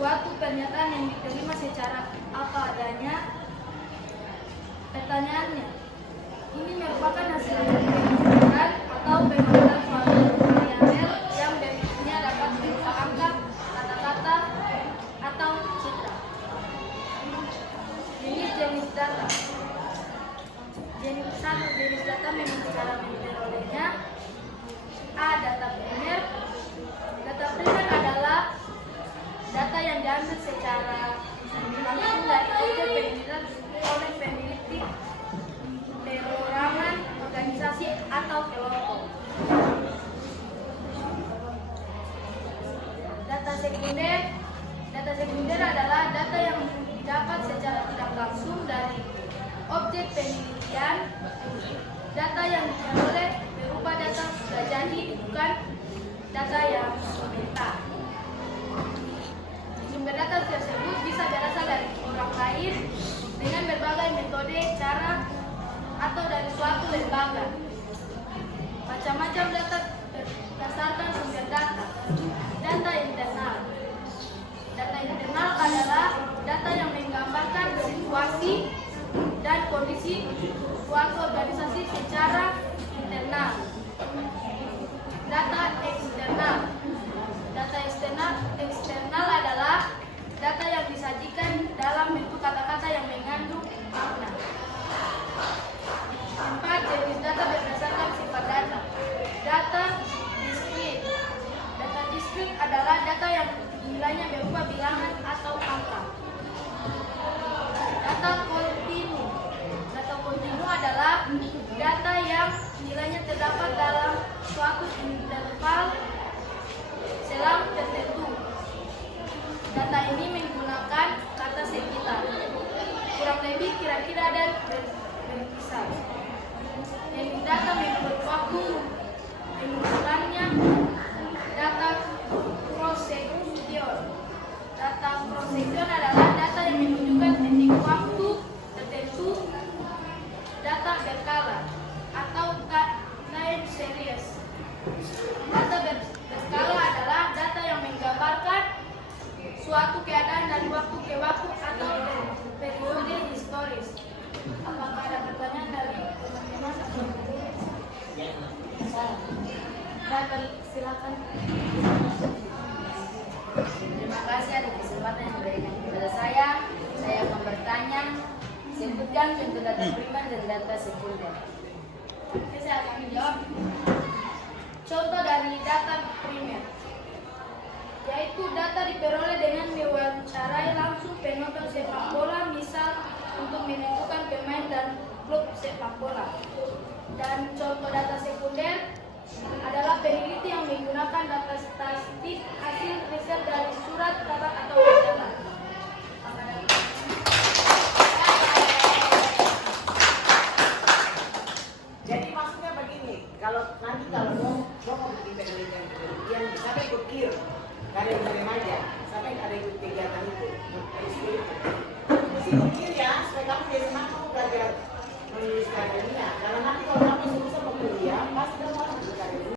suatu pernyataan yang diterima secara apa adanya. Pertanyaannya, ini merupakan hasil penelitian atau pengolahan suatu variabel yang bentuknya dapat berupa angka, kata-kata, atau citra. Jenis data. Jenis data memang cara memperolehnya. A. Data primer. Data primer adalah data yang diambil secara langsung dari objek penelitian oleh peneliti, perorangan, organisasi, atau kelompok. Data sekunder. Data sekunder adalah data yang didapat secara tidak langsung dari objek penelitian. Data yang diperoleh berupa data sudah jadi, bukan data yang mentah. Sumber data tersebut bisa berasal dari orang lain dengan berbagai metode, cara, atau dari suatu lembaga. Macam-macam data berdasarkan sumber data. Data internal. Data internal adalah data yang menggambarkan situasi dan kondisi suatu organisasi secara internal. Data eksternal. Data eksternal adalah data yang disajikan dalam bentuk kata-kata yang mengandung makna. 4. Jenis data berdasarkan sifat data. Data diskrit. Data diskrit adalah data yang nilainya berupa bilangan atau angka. Data kontinu. Data kontinu adalah data yang nilainya terdapat dalam suatu interval selang tertentu. Data ini menggunakan kata sekitar, kurang lebih, kira-kira, dan berkisar. Jenis data menurut waktu menggunakannya. Data cross-section. Data cross-section adalah data yang menunjukkan titik waktu tertentu. Data berkala atau time series. Data berskala adalah data yang menggambarkan suatu keadaan dari waktu ke waktu atau periode historis. Apakah ada pertanyaan dari teman-teman? Dapat, silakan. Terima kasih atas kesempatan yang diberikan kepada saya. Saya akan bertanya, sebutkan contoh data primer dan data sekunder. Oke, saya akan menjawab. Contoh dari data primer, yaitu data diperoleh dengan mewawancarai langsung penonton sepak bola, misal untuk menentukan pemain dan klub sepak bola. Dan contoh data sekunder adalah peneliti yang menggunakan data statistik hasil riset dari surat kabar atau majalah. Jadi maksudnya begini, kalau mau bikin penelitian, siapa ikut KIR, ada yang remaja, siapa yang ada ikut kegiatan itu,